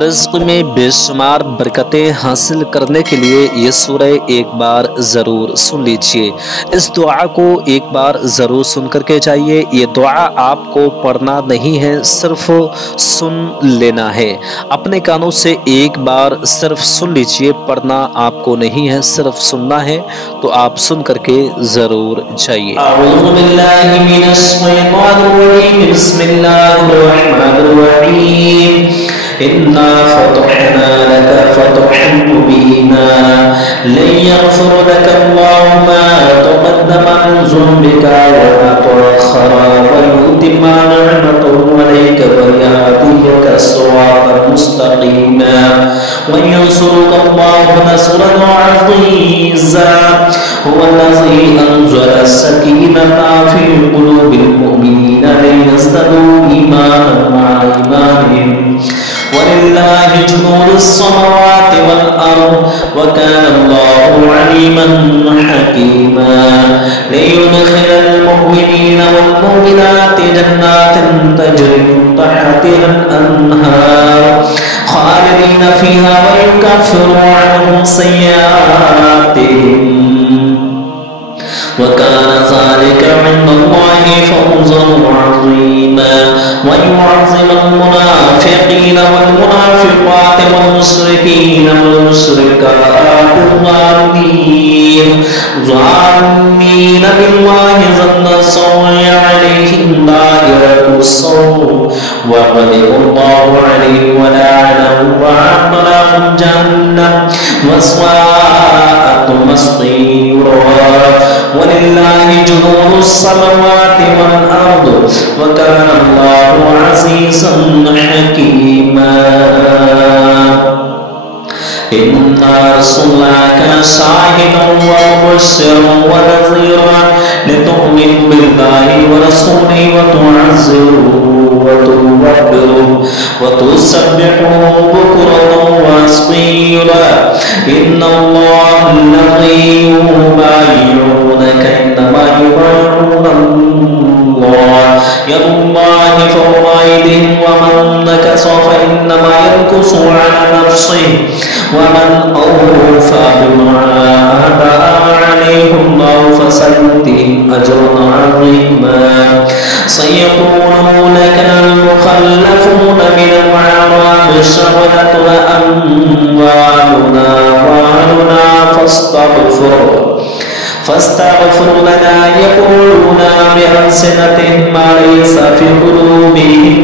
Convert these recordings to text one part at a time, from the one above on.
रिज़्क़ में बेशुमार बरकतें हासिल करने के लिए ये सूरह एक बार ज़रूर सुन लीजिए। इस दुआ को एक बार ज़रूर सुन कर के जाइए। ये दुआ आपको पढ़ना नहीं है, सिर्फ सुन लेना है। अपने कानों से एक बार सिर्फ सुन लीजिए, पढ़ना आपको नहीं है, सिर्फ सुनना है। तो आप सुन करके ज़रूर जाइए। अऊज़ु बिल्लाहि मिनश शैतानिर रजीम। बिस्मिल्लाहिर रहमानिर रहीम। इन्ना फ़तहना लक फ़तहन मुबीना लन यग़फ़िर लक अल्लाहु मा तक़द्दम मिन ज़ुनबिका व मा तअख़्ख़रा व युतिम्मा नि'मतहु अलैका व यहदियका सिरातन मुस्तक़ीमा व यंसुरुका अल्लाहु नस्रन अज़ीज़ा हुवल्लज़ी अंज़ला अस्सकीनता फ़ी क़ुलूबिल मुअमिनीना लियज़्दादू ईमानन म'a ईमानिहिम वलिल्लाहि जुनूदुस समावाति वल अर्द व काना अल्लाहु अलीमन हकीमा लियुदखिलल मुमिनीना वल मुमिनाति जन्नातिन तजरी मिन तहतिहा अल-अन्हार खालिदीना फीहा व युकफ्फिरु अन्हुम सय्यिआतिहिम वकान ज़ालिका इंदल्लाहि फौज़न अज़ीमा वयुअज़्ज़िमुल मुनाफ़िक़ीना वल मुनाफ़िक़ाति वल मुश्रिकीना वल मुश्रिकाति ज़ान्नीना बिल्लाहि ज़न्न सौइ अलैहिम दाइरतुस सौ व ग़ज़िबल्लाहु अलैहिम व लअनहुम व अ'द्दा लहुम जहन्नम वस्वाअत मसीरा वलिल्लाहि जुनूदुस समावाति वल अर्द व काना अल्लाहु अज़ीज़न हकीमा। इन्ना अर्सलनाका शाहिदन व मुबश्शिरन व नज़ीरा लितु'मिनु बिल्लाहि व रसूलिहि व तु'अज़्ज़िरूहु व तुवक्किरूहु व तुसब्बिहुहु बुक्रतन व असीला। इन्नल्लाहा लज़ीज़ुन युबाय्यि'ूनका इन्नमा युबाय्यि'ूना अल्लाह यदुल्लाहि फ़ौक़ा अयदीहिम व मन नकसा फ़इन्नमा यनकुसु अला नफ़्सिहि व मन अवफ़ा बिमा अहदा अलैहि अल्लाहु फसयु'तीहि अजरन अज़ीमा। सयक़ूलून कल मुख़ल्लफ़ून मिनल अ'राब शग़लतु अम्वालुना वअहलुना فاستغفروا لنا يقولون بألسنتهم ما ليس في قلوبهم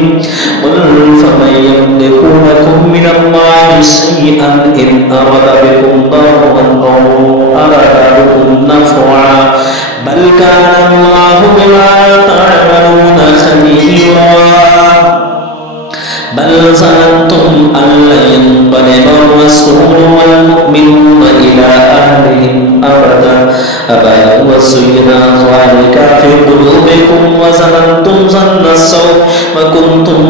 قل فمن يملك لكم من الله شيئا إن أراد بكم ضرا أو أراد بكم نفعا بل كان الله بما تعملون خبيرا بل ظننتم أن لن ينقلب الرسول والمؤمنون إلى أهلهم أبدا وزين ذلك في قلوبكم وظننتم ظن السوء وكنتم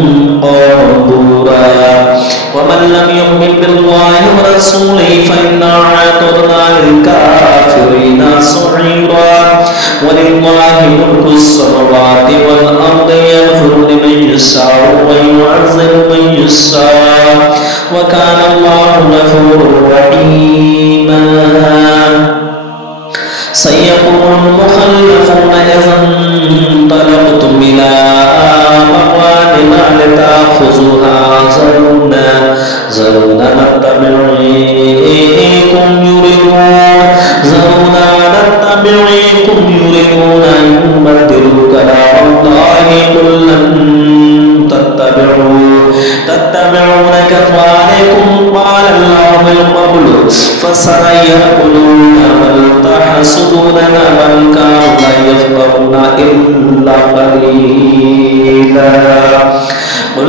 قوما بورا ومن لم يؤمن بالله ورسوله فإنا أعتدنا للكافرين سعيرا ولله ملك السماوات والأرض يغفر لمن يشاء ويعذب من يشاء وكان الله غفورا رحيما. سيقول المخلفون إذا انطلقتم إلى مغانم لتأخذوها ذرونا نتبعكم يريدون أن يبدلوا كلام الله قل لن تتبعون كفاركم قال الله من قبل فسيقولون بل تحسدوننا بل كانوا لا يفقهون إلا قليلا. قل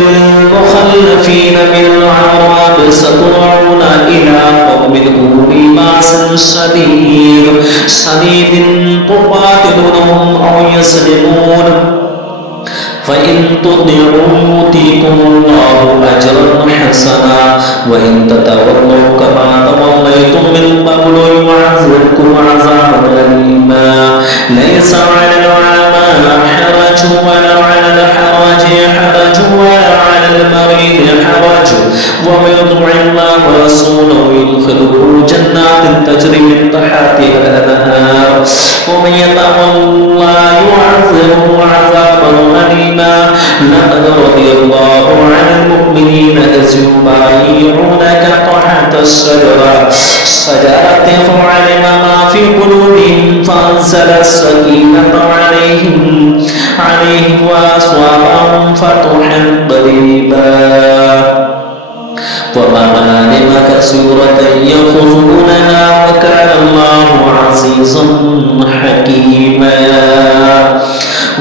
للمخلفين من الأعراب ستدعون إلى قوم أولي بأس شديد تقاتلونهم أو يسلمون فإن تطيعوا يؤتيكم الله أجرا حسنا وإن تتولوا كما توليتم من قبل يعذبكم عذابا أليما. ليس على الأعمى حرج ولا على الحرج حرج المريض حرج ومن يطع الله ورسوله يدخله جنات تجري من تحتها الأنهار ومن يتول الله يعذبه عذابا أليما لقد رضي الله عن المؤمنين إذ يبايعونك تحت الشجرة فعلم ما في قلوبهم فأنزل السكينة عليهم وأصابهم فتحا قريبا ومغانم كثيرة يأخذونها وكان الله عزيزا حكيما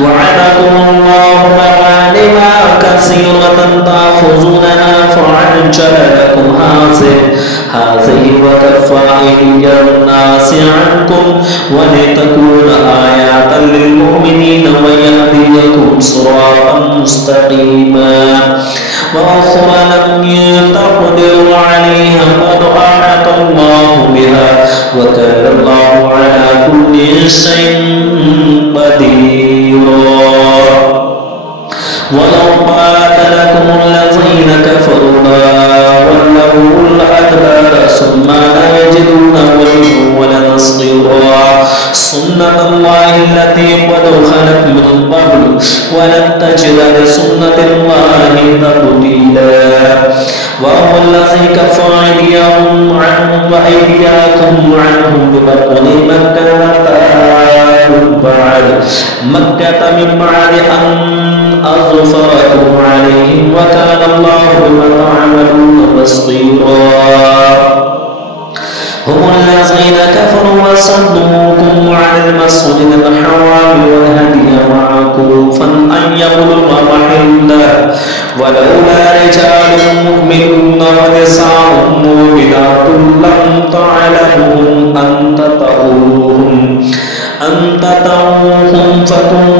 وعدكم الله مغانم كثيرة تأخذونها فعجل لكم هذه وكف أيدي الناس عنكم ولتكون آيات للمؤمنين ويهديكم صراطا مستقيما وأخرى لم تقدروا عليها قد أحاط الله بها وكان الله على كل شيء قديرا ولو قاتلكم الذين كفروا لولوا الأدبار ثم لا يجدون وليا ولا نصيرا سنة الله التي قد خلت من قبل ولن تجد لسنة الله تبديلا وهو الذي كف أيديهم عنهم وأيديكم عنهم ببطن مكة من بعد أن أظفركم عليهم وكان الله بما تعملون بصيرا هم الذين كفروا وصدوكم عن المسجد الحرام والهدي معكوفا أن يبلغ محله ولولا رجال مؤمنون ونساء مؤمنات لم تعلمهم أن تطؤوهم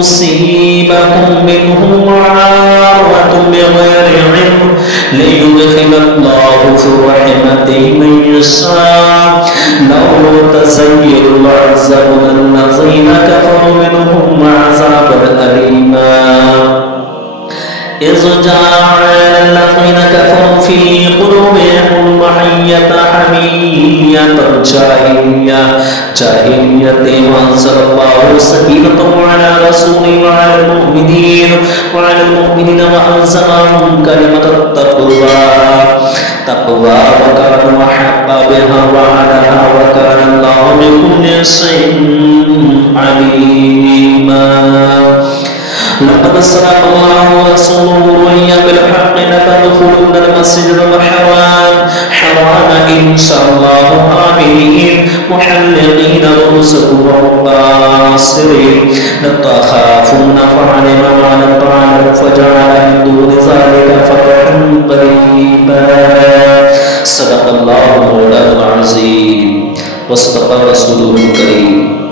فتصيبكم منهم معرة بغير علم ليدخل الله في رحمته من يشاء لو تزيلوا لعذبنا الذين كفروا منهم عذابا أليما إذ جعل الذين كفروا في قلوبهم الحمية جاهلية وأنزل الله سكينته على رسوله وعلى المؤمنين وأنزلهم كلمة التقوى وكانوا أحق بها وعلها وكان الله بكل شيء عليما لقد صدق الله ورسوله الرؤيا بالحق لتدخلن المسجد الحرام إن شاء الله آمنين محلقين رؤوسكم ومقاصرين لتخافون فعلم ما لم تعلموا فجعل من دون ذلك فتحا قريبا صدق الله مولانا العظيم وصدق رسوله الكريم